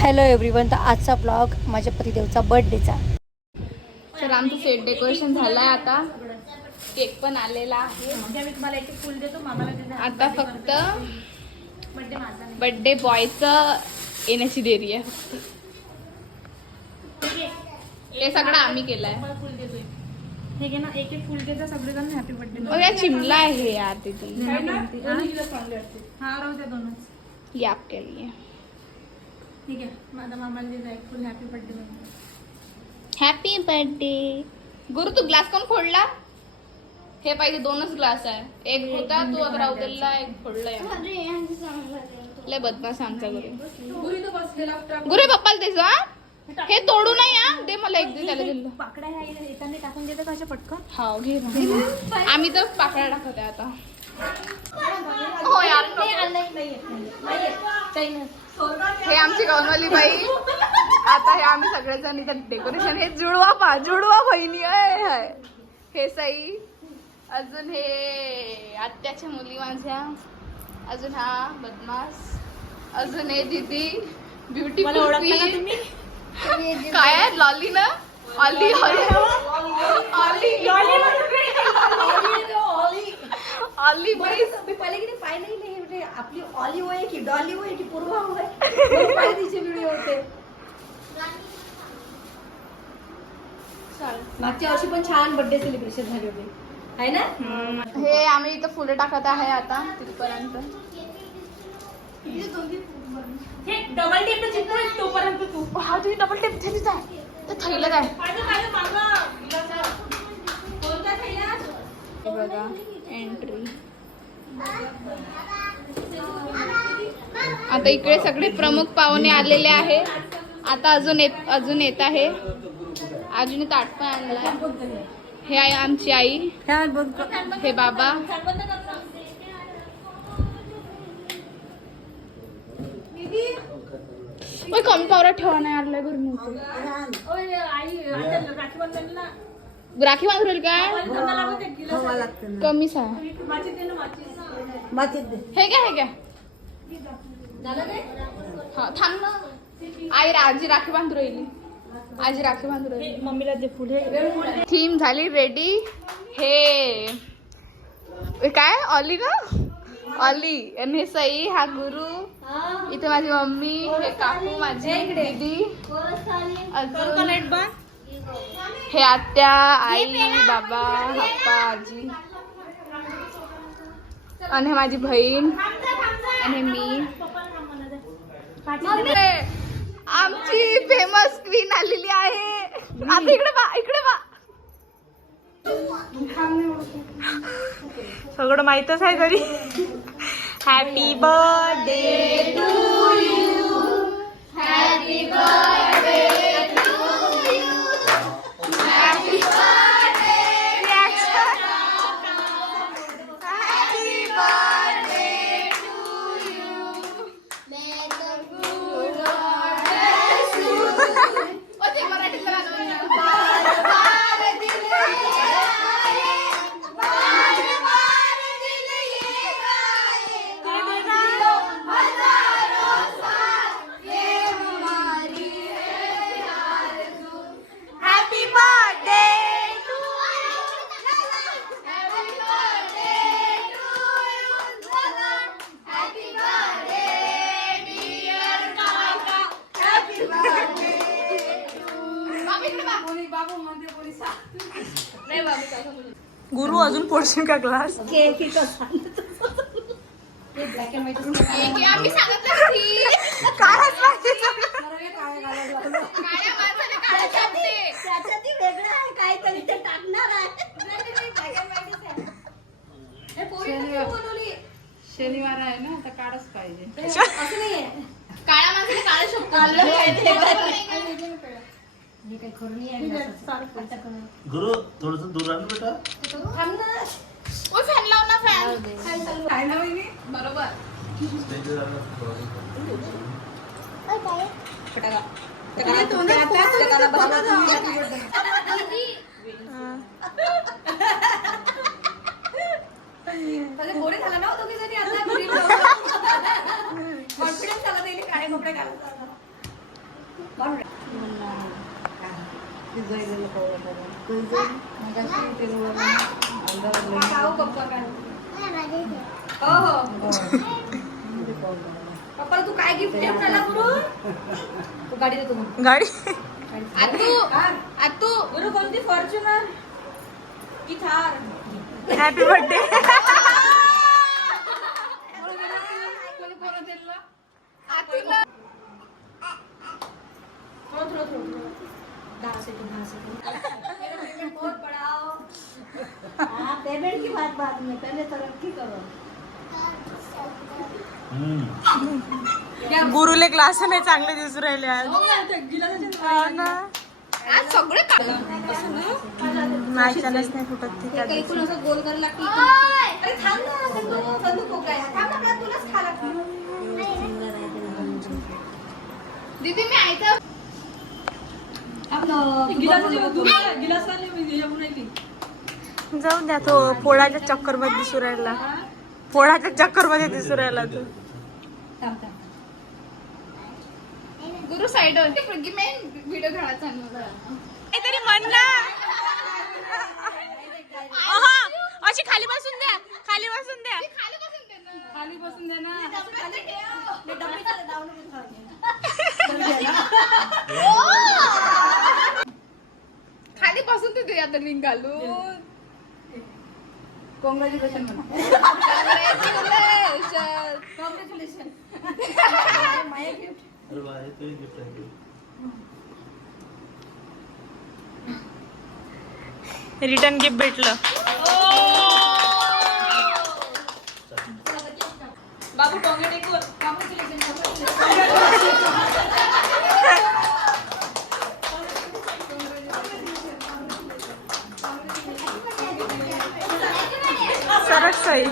Hello everyone तर आजचा blog माझ्या पतिदेवचा बर्थडेचा तर आमचं सेट डेकोरेशन झालंय आता. केक पण आलेला आहे. तुम्हाला एक फुल देतो मामाला देतो आता फक्त बर्थडे माझा नाही बर्थडे बॉयचं येण्याची देरी आहे फक्त. हे सगळं आम्ही केलंय. मला फुल देतोय हे घे ना? एक एक फुल देता सगळेजण हॅपी बर्थडे मग या चिमला आहे यार तिथे हा राहू द्या दोनच याप केली ठीक आहे. मामाला एक full happy birthday happy birthday गुरु तू ग्लास कोण फोडला? हे पाहिजे दोनच ग्लास आहे. एक होता तू आता राहू दिला एक फोडला लय बदमाश आमचा गुरु. गुरु पप्पाला देतो हा हे तोडू नाही हा. दे मला एक दे त्याला दिलं. ह्या येताना टाकून देते कशा पटकन? हा घे. आम्ही तर पाकळ्या टाकत आहे आता हो यार हे आमची गवनवाली बाई. आता हे आम्ही सगळेजण इथं डेकोरेशन हे जुडवा पा जुडवा बहिणी आहे. हे सई अजून हे आत्याच्या मुली माझ्या. अजून हा बदमास अजून हे दीदी ब्युटी काय आहे? लॉली ना? ऑली ऑली. ऑली. ऑली. बाई पहिले पाहिलं नाही म्हणजे आपली ऑलिव आहे की डॉलिव आहे की पूर्वा आहे तिचे व्हिडिओ होते. मागच्या वर्षी पण छान बर्थडे सेलिब्रेशन झाले होते. आहे ना? हे आम्ही इथं फुलं टाकत आहे आता तिथपर्यंत. हे डबल टेप चित्र तोपर्यंत तू. हा तुम्ही डबल टेप थैलीच आहे ते थैलं काय माझं माझं मागं कोणत्या थैल्यात हे बघा एंट्री आता इकडे सगळे प्रमुख पाहुणे आलेले आहे. आता अजून येत अजून येत आहे. अजून ताट पण आणलाय. हे आहे आमची आई. हे बाबा. कमी पावरा ठेवा नाही आणलाय आता राखी राहील काय? कमीच आहे. मातीत दे. हे काय हे काय हा थांब ना. आई आजी राखी बांधू राहिली. आजी राखी बांधू राहिली. मम्मीला दे फुल हे थीम झाली रेडी. हे. काय? ऑली ना ऑली. आणि हे सई हा गुरु. इथे माझी मम्मी हे काकू माझी दीदी. अजून हे आत्या आई बाबा पप्पा आजी. आणि माझी बहीण. आणि मी. आमची फेमस क्वीन आलेली आहे. आता इकडे बा इकडे बा. सगळं माहीतच आहे तरी. हॅपी बर्थडे टू हॅपी आहे. हे पोरी कशी बनवली? शनिवार आहे ना तर काढच पाहिजे. काळ्या माणसाने काळं शब्द काही खरं नाही आहे ग्लासाचं. आता करू. गुरु थोडस दूर आण बेटा थांब ना. फॅन लाव ना फॅन बरोबर. गोरे झाला ना हो दोघी जणी आता घरी जाऊ. Confidence आला त्यांनी काळे कपडे घालत पप्पा तू काय गिफ्ट तू गाडी देतो. गाडी? आतू आतू गुरु कोणती? फॉर्च्युनर की थार हॅपी बर्थडे थोड़ा थोड़ा थोड़ा थोड़ा. दहा सेकंड दहा सेकंड बहुत पढ़ाओ हाँ पेमेंट की बात बाद में पहले तरक्की करो हम्म. गुरुले क्लास नाही चांगले दिसू राहिले आज. हो ना. आज सगळे नाचायलाच नाही फुटत ते त्या दिवशी. इकडून असं गोल करायला लागतं. अरे थांब ना संदू संदू खोका आहे थांब ना आपल्याला तुलाच खा लागतं. दीदी मी ऐकलं. जाऊन द्या तो पोळाच्या चक्करमध्ये दिसू राहिला. पोळाच्या चक्करमध्ये दिसू राहिला तो. गुरु साइड होती मेन व्हिडिओ काढायचा काहीतरी म्हण ना. अहा, अशी खाली बसून द्या खाली बसून द्या. खाली बसून दे ना मी डब्बीचं डाऊन करून खाली लिंक घालून कॉंग्रॅच्युलेशन म्हणा Congratulations. कॉंग्रॅच्युलेशन माझ्या गिफ्ट अरे वा, हे तुझी gift आहे. रिटर्न गिफ्ट भेटलं. बाबू कॉंग्रॅच्युलेशन सरक सई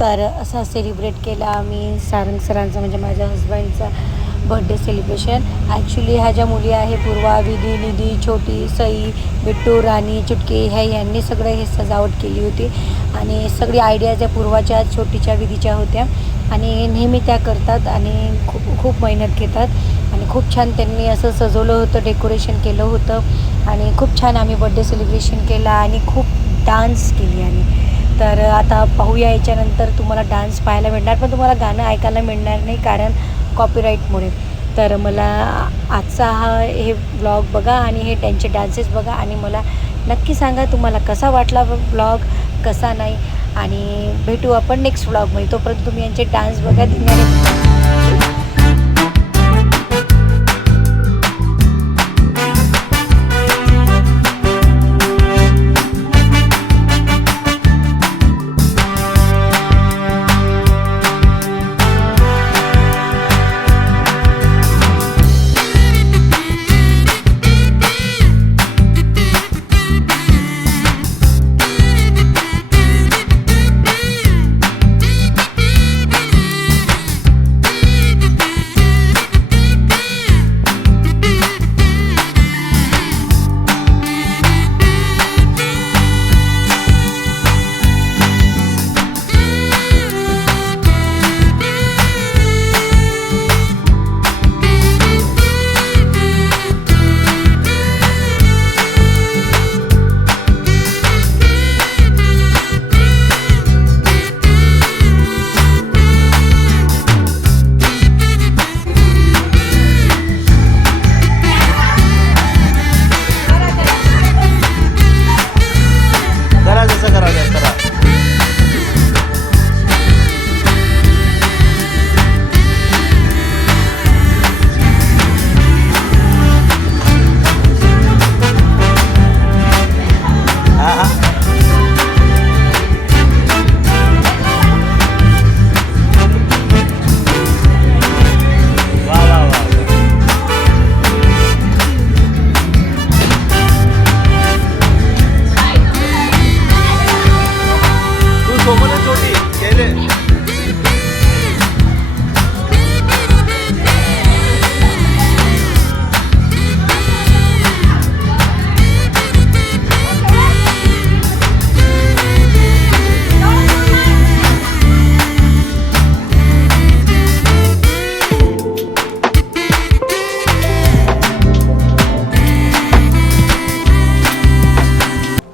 तर असा सेलिब्रेट केला आम्ही सारंग सरांचा म्हणजे माझ्या हस्बंडचा बर्थडे सेलिब्रेशन ॲक्च्युली ह्या ज्या मुली आहे पूर्वा विधी निधी छोटी सई बिट्टू राणी चुटकी ह्या यांनी सगळं हे सजावट केली होती. आणि सगळी आयडियाज या पूर्वाच्या छोटीच्या विधीच्या होत्या. आणि नेहमी त्या करतात आणि खूप खूप मेहनत घेतात. आणि खूप छान त्यांनी असं सजवलं होतं डेकोरेशन केलं होतं. आणि खूप छान आम्ही बर्थडे सेलिब्रेशन केला आणि खूप डान्स केली आणि तर आता पाहूया याच्यानंतर तुम्हाला डान्स पाहायला मिळणार पण तुम्हाला गाणं ऐकायला मिळणार नाही कारण कॉपीराईटमुळे तर मला आजचा हा हे ब्लॉग बघा आणि हे त्यांचे डान्सेस बघा आणि मला नक्की सांगा तुम्हाला कसा वाटला ब्लॉग कसा नाही. आणि भेटू आपण नेक्स्ट ब्लॉगमध्ये तोपर्यंत तुम्ही यांचे डान्स बघा त्यांनी